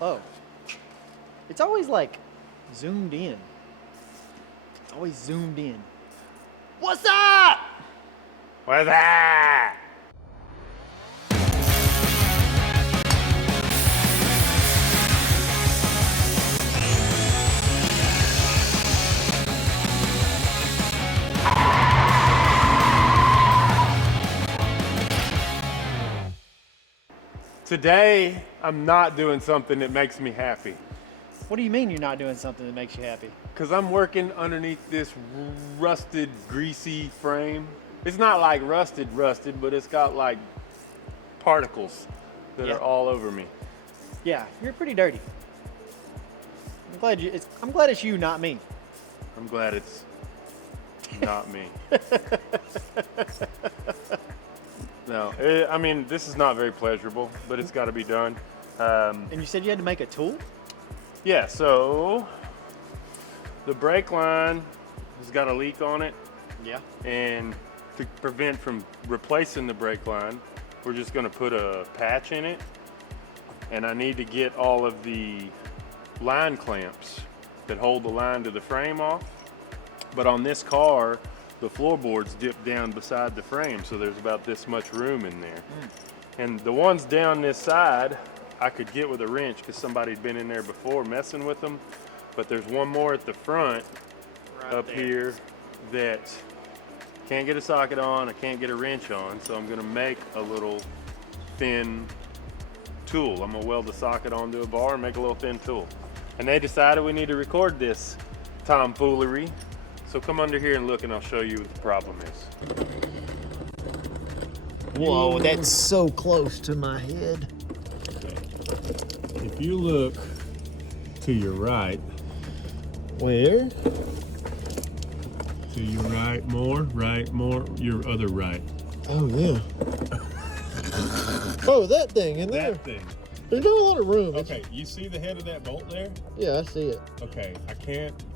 Oh. It's always like zoomed in. It's always zoomed in. What's up? What's that? Today, I'm not doing something that makes me happy. What do you mean you're not doing something that makes you happy? Because I'm working underneath this rusted, greasy frame. It's not like rusted, but it's got like particles that are all over me. Yeah, you're pretty dirty. I'm glad it's you, not me. I'm glad it's not me. No, I mean, this is not very pleasurable, but it's got to be done. And you said you had to make a tool? Yeah, so the brake line has got a leak on it. Yeah. And to prevent from replacing the brake line, we're just going to put a patch in it. And I need to get all of the line clamps that hold the line to the frame off. But on this car, the floorboards dip down beside the frame, so there's about this much room in there. And the ones down this side, I could get with a wrench because somebody'd been in there before messing with them. But there's one more at the front up here that can't get a socket on, I can't get a wrench on, so I'm gonna make a little thin tool. I'm gonna weld the socket onto a bar and make a little thin tool. And they decided we need to record this tomfoolery. So come under here and look and I'll show you what the problem is. Whoa, that's so close to my head. If you look to your right. Where? To your right more, your other right. Oh, yeah. Oh, that thing in there. That thing. There's not a lot of room. Okay, you see the head of that bolt there? Yeah, I see it. Okay,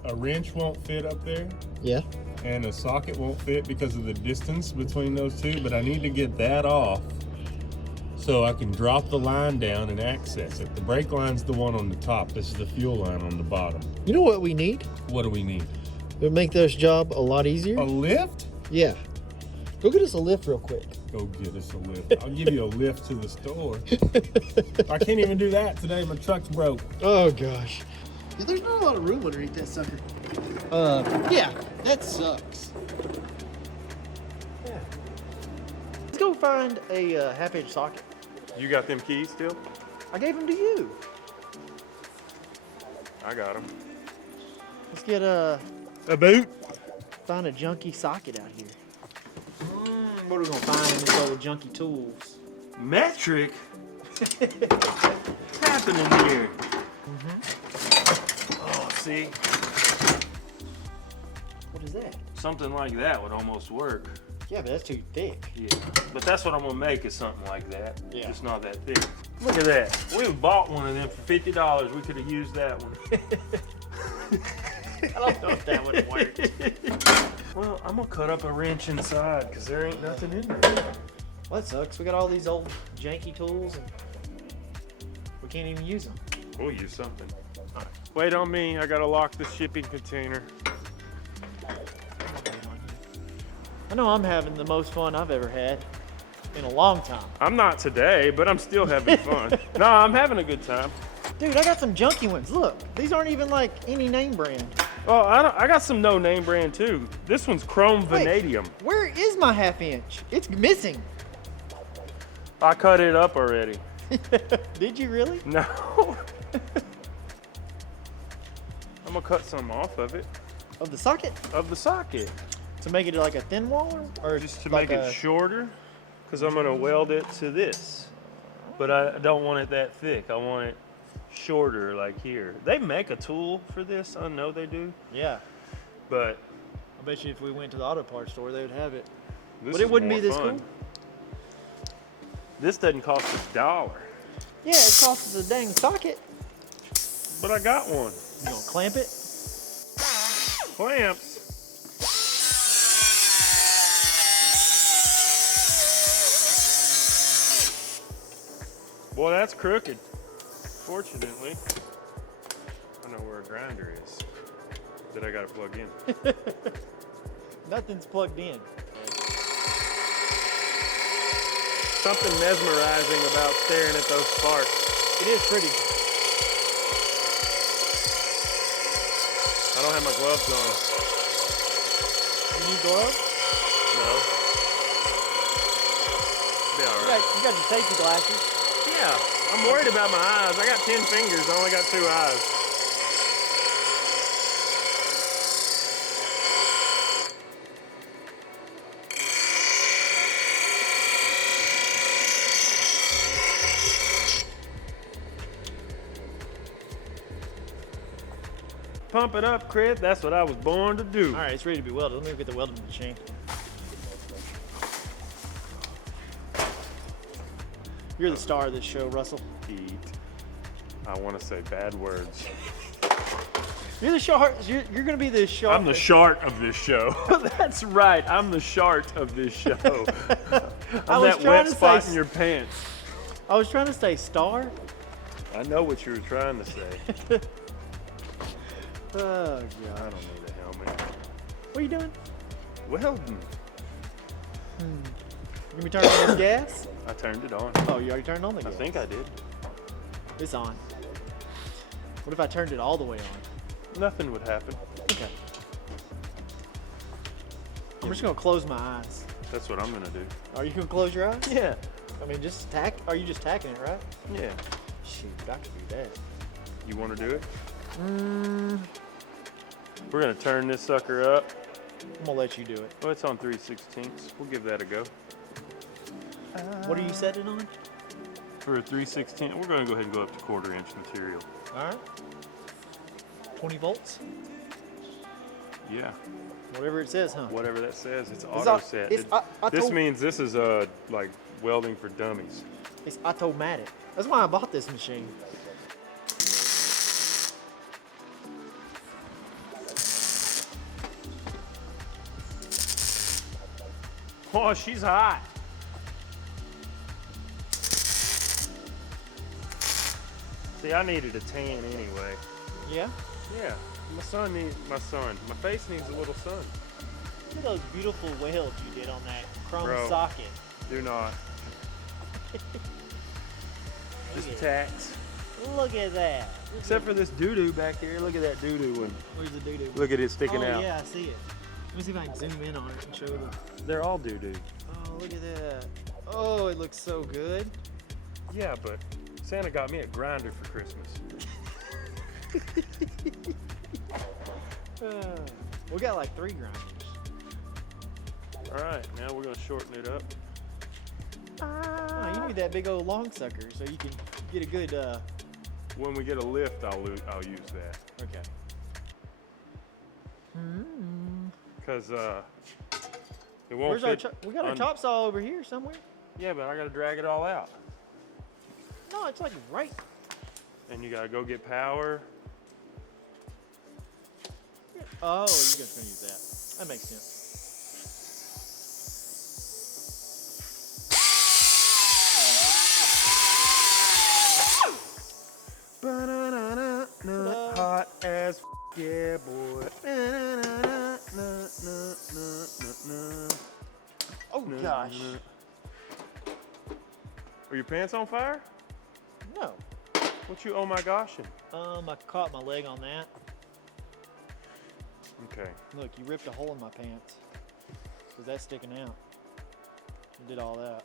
a wrench won't fit up there. Yeah. And a socket won't fit because of the distance between those two, but I need to get that off so I can drop the line down and access it. The brake line's the one on the top. This is the fuel line on the bottom. You know what we need? What do we need? It would make this job a lot easier. A lift? Yeah. Go get us a lift real quick. Go get us a lift. I'll give you a lift to the store. I can't even do that today. My truck's broke. Oh, gosh. Yeah, there's not a lot of room underneath that sucker. Yeah, that sucks. Yeah. Let's go find a half-inch socket. You got them keys still? I gave them to you. I got them. Let's get a boot? Find a junky socket out here. What are we gonna find in these old junky tools? Metric? What's happening here? Oh, see? What is that? Something like that would almost work. Yeah, but that's too thick. Yeah, but that's what I'm gonna make is something like that. Yeah. Just not that thick. Look at that. We bought one of them for $50. We could have used that one. I don't know if that would have worked. Well, I'm gonna cut up a wrench inside because there ain't nothing in there. Well, that sucks. We got all these old janky tools and we can't even use them. We'll use something. All right. Wait on me. I gotta lock the shipping container. I know I'm having the most fun I've ever had in a long time. I'm not today, but I'm still having fun. No, I'm having a good time. Dude, I got some junky ones. Look, these aren't even like any name brand. Oh, I got some no name brand too. This one's chrome vanadium. Where is my half-inch? It's missing. I cut it up already. Did you really? No. I'm gonna cut some off of it. Of the socket? Of the socket. To make it like a thin wall, or Just to like make it shorter, because I'm gonna weld it to this. But I don't want it that thick. I want it shorter, like here. They make a tool for this. I know they do. Yeah. But I bet you if we went to the auto parts store, they would have it. this But it is wouldn't be more this fun. cool. This doesn't cost $1. Yeah, it costs us a dang socket. But I got one. You gonna clamp it? Clamps. Boy, that's crooked. Fortunately, I know where a grinder is that I gotta plug in. Nothing's plugged in. Something mesmerizing about staring at those sparks. It is pretty. I don't have my gloves on. You need gloves? No. Be all right. You got your safety glasses. Yeah, I'm worried about my eyes. I got 10 fingers. I only got 2 eyes. Pump it up, Chris. That's what I was born to do. All right, it's ready to be welded. Let me go get the welding machine. You're the star of this show, Russell. Eat. I want to say bad words. You're the shark. You're gonna be the shark. I'm the shark of this show. That's right. I'm the shark of this show. I'm that wet spot in your pants. I was trying to say star. I know what you were trying to say. Oh I god. don't need a helmet. What are you doing? Welding. You be turning on this gas? I turned it on. Oh, you already turned on the I gas. think I did. It's on. What if I turned it all the way on? Nothing would happen. Okay. I'm just gonna close my eyes. That's what I'm gonna do. Are you gonna close your eyes? Yeah. I mean, just tack. Are you just tacking it, right? Yeah. Shoot, I could do that. You want to do it? We're gonna turn this sucker up. I'm gonna let you do it. Oh, it's on 3/16. We'll give that a go. What are you setting on? For a 3/16, we're gonna go ahead and go up to 1/4 inch material. All right. 20 volts. Yeah. Whatever it says, huh? Whatever that says, it's It's auto set. This told- means this is like welding for dummies. It's automatic. That's why I bought this machine. Oh, she's hot. See, I needed a tan anyway. Yeah. Yeah, my face needs a little sun. Look at those beautiful welds you did on that chrome Bro. socket. Do not. Just Look at tacks. Look at that. Except for this doo-doo back here. Look at that doo-doo one. Where's the doo-doo? Look at it sticking out. Oh yeah, I see it. Let me see if I can zoom in on it and show them. They're all doo-doo. Oh, look at that. Oh, it looks so good. Yeah, but Santa got me a grinder for Christmas. We got like 3 grinders. All right, now we're gonna shorten it up. Oh, you need that big old long sucker so you can get a good. When we get a lift, I'll use that. Okay. Cause it won't Where's our? fit. We got our top saw over here somewhere. Yeah, but I gotta drag it all out. No, it's like right. And you gotta go get power. Oh, you're just gonna use that. That makes sense. Hot as yeah, boy. Oh gosh. Are your pants on fire? No. What you oh my gosh? I caught my leg on that. Okay. Look, you ripped a hole in my pants. Cause that's sticking out. You did all that.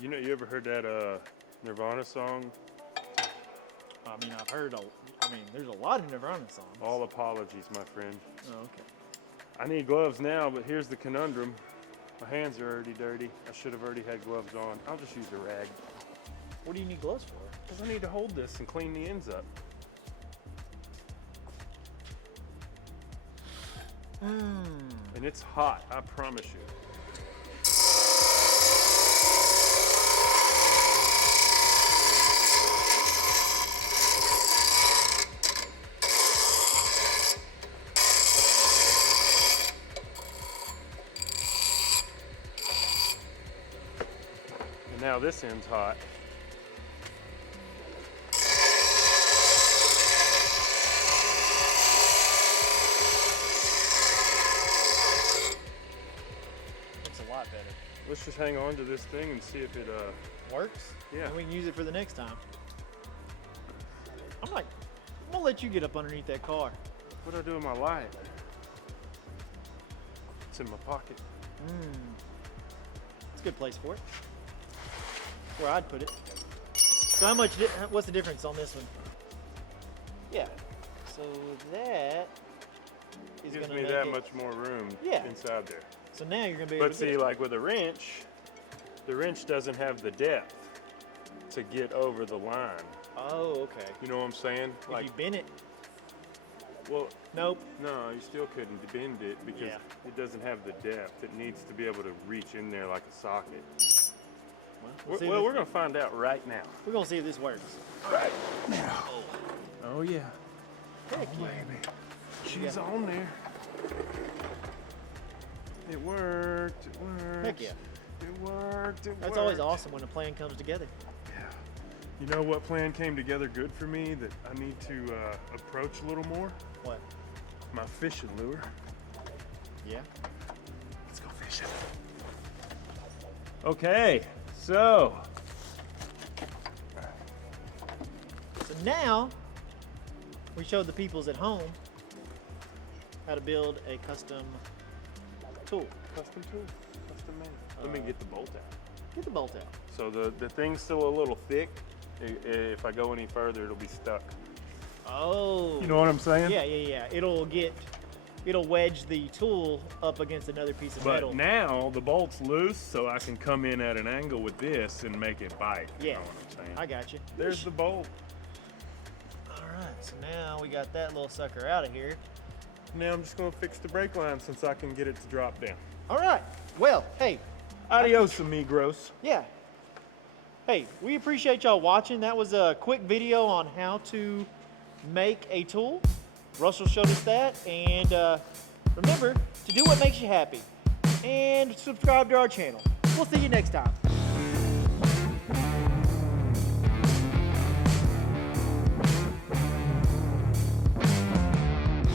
You know, you ever heard that Nirvana song? I mean, there's a lot of Nirvana songs. All apologies, my friend. Oh, okay. I need gloves now, but here's the conundrum. My hands are already dirty. I should have already had gloves on. I'll just use a rag. What do you need gloves for? Because I need to hold this and clean the ends up. And it's hot, I promise you. And now this end's hot. let's just hang on to this thing and see if it Works? Yeah. And we can use it for the next time. I'm gonna let you get up underneath that car. what do I do with my light? It's in my pocket. It's a good place for it. Where I'd put it. So what's the difference on this one? Yeah. So that is Gives gonna me make that it- much more room Yeah. inside there. So now you're gonna be able But to get see, it. like with a wrench, the wrench doesn't have the depth to get over the line. Oh, okay. You know what I'm saying? If you bend it, well, nope. no, you still couldn't bend it because Yeah. it doesn't have the depth. It needs to be able to reach in there like a socket. We'll see Well, if we're gonna find out right now. we're gonna see if this works. Right now. Oh yeah, Heck yeah. baby. She's on there. It worked. It worked. Heck yeah. It worked. It worked. That's always awesome when a plan comes together. Yeah. You know what plan came together good for me that I need to approach a little more? What? My fishing lure. Yeah. Let's go fishing. Okay, so So now we showed the peoples at home how to build a custom tool. custom tool, custom made. Let me get the bolt out. Get the bolt out. So the thing's still a little thick. If I go any further, it'll be stuck. Oh. You know what I'm saying? Yeah. It'll wedge the tool up against another piece of But metal. now the bolt's loose, so I can come in at an angle with this and make it bite. You Yeah. know what I'm saying? I got you. There's the bolt. All right. So now we got that little sucker out of here. Now I'm just gonna fix the brake line since I can get it to drop down. All right. Well, hey, Adios, amigos. yeah. Hey, we appreciate y'all watching. That was a quick video on how to make a tool. Russell showed us that. And remember to do what makes you happy. And subscribe to our channel. We'll see you next time.